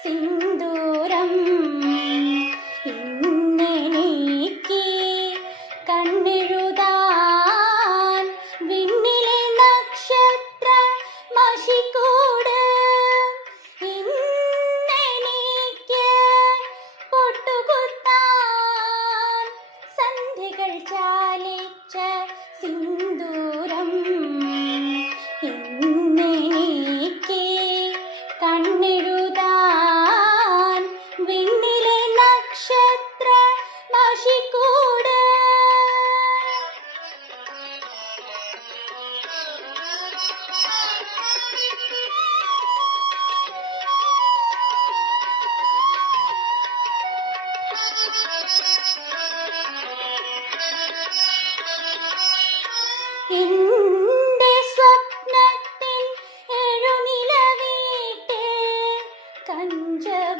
സിന്ദൂരം ഇന്നെനിക്ക് കണ്ണെഴുതാൻ വിണ്ണിലെ നക്ഷത്ര മഷിക്കൂട് ഇന്നെനിക്ക് പൊട്ടുകുത്താൻ സന്ധ്യകൾ ചാലിച്ച സിന്ദൂരം ഇന്നെനിക്ക് കണ്ണെഴുതാൻ വിണ്ണിലെ നക്ഷത്ര മഷിക്കൂട് എന്റെ സ്വപ്നത്തിൻ എഴുനിലവീട്ട് കഞ്ചബാണന്റെ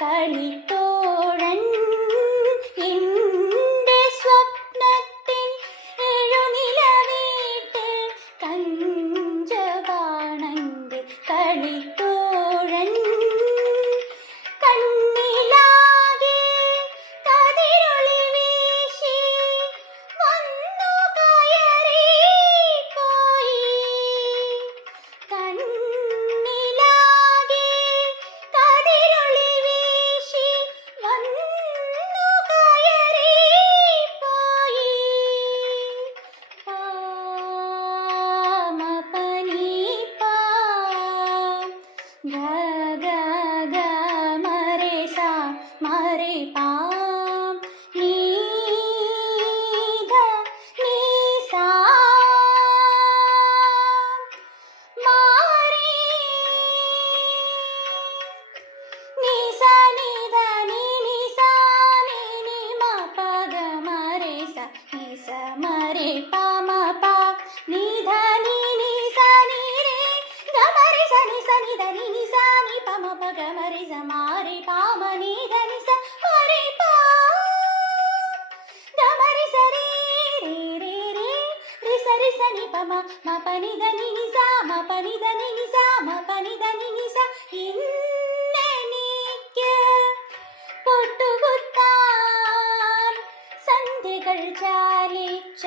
കളിത്തോഴൻ എന്റെ സ്വപ്നത്തിൻ എഴുനിലവീട്ട് കഞ്ചബാണന്റെ കളിത്തോഴൻ കണ്ണിലാകെ കതിരൊളി വീശി വന്നു കയറിപ്പോയി കണ്ണിലാകെ കതിരൊളി വീശി വന്നു കയറിപ്പോയി പാമപനി പാ ഗ ഗ ഗ മരെ സാ മരെ പാ നീ ധ നീ സാ മാരി നീ സാ നീ ധ നീ നീ സാ നീ നീ മ പ ഗ മരെ സാ നീ സാ മരെ പാ മ പാ നീ ധ നീ നീ സാ നീ രേ ഗ മരെ സാ നീ ധ നീ നീ സാ നീ പ മ പ ഗ മരെ സാ മാരെ പാ മ നീ ധ നീ സാ മരെ പാ ഗ മരെ സാ രേ രേ രേ രേ സാ രേ സാ നീ പ മ മ പ നീ ധ നീ നീ സാ മ പ നീ ധ നീ നീ സാ മ പ നീ ധ നീ നീ സാ ഇന്നെനിക്ക് പൊട്ടുകുത്താൻ സന്ധ്യകൾ ചാലിച്ച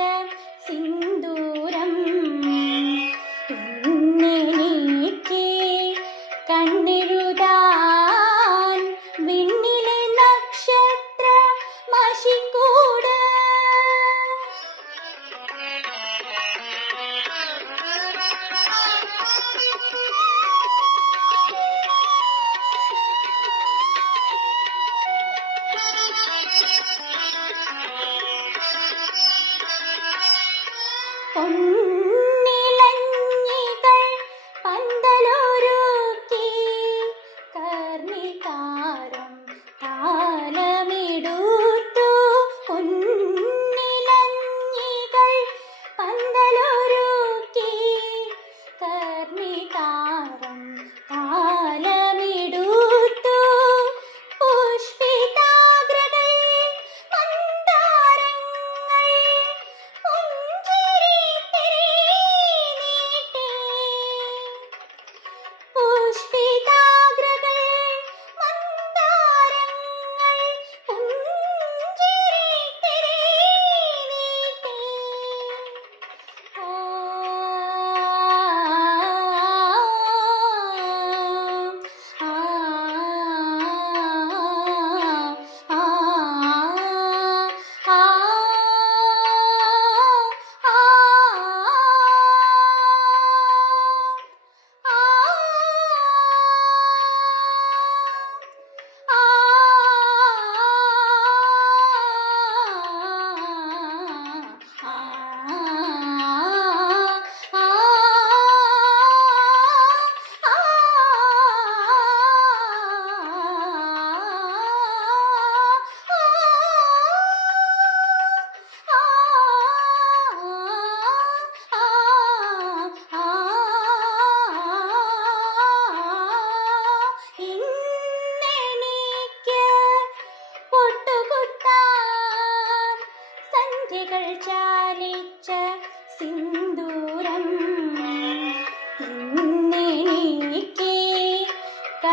സിന്ദൂരം ഇന്നെനിക്ക് കണ്ണെഴുതാൻ വിണ്ണിലെ നക്ഷത്ര മഷിക്കൂട് പൊന്നിലഞ്ഞികൾ പന്തലൊരുക്കി കർണികാരം താലമിടുത്തു പൊന്നിലഞ്ഞികൾ പന്തലൊരുക്കി കർണികാരം താലമിടുത്തു പുഷ്പിതാഗ്രകൾ മന്ദാരങ്ങൾ പുഞ്ചിരി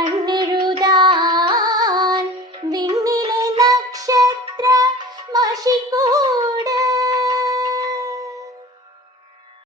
കണ്ണിൽ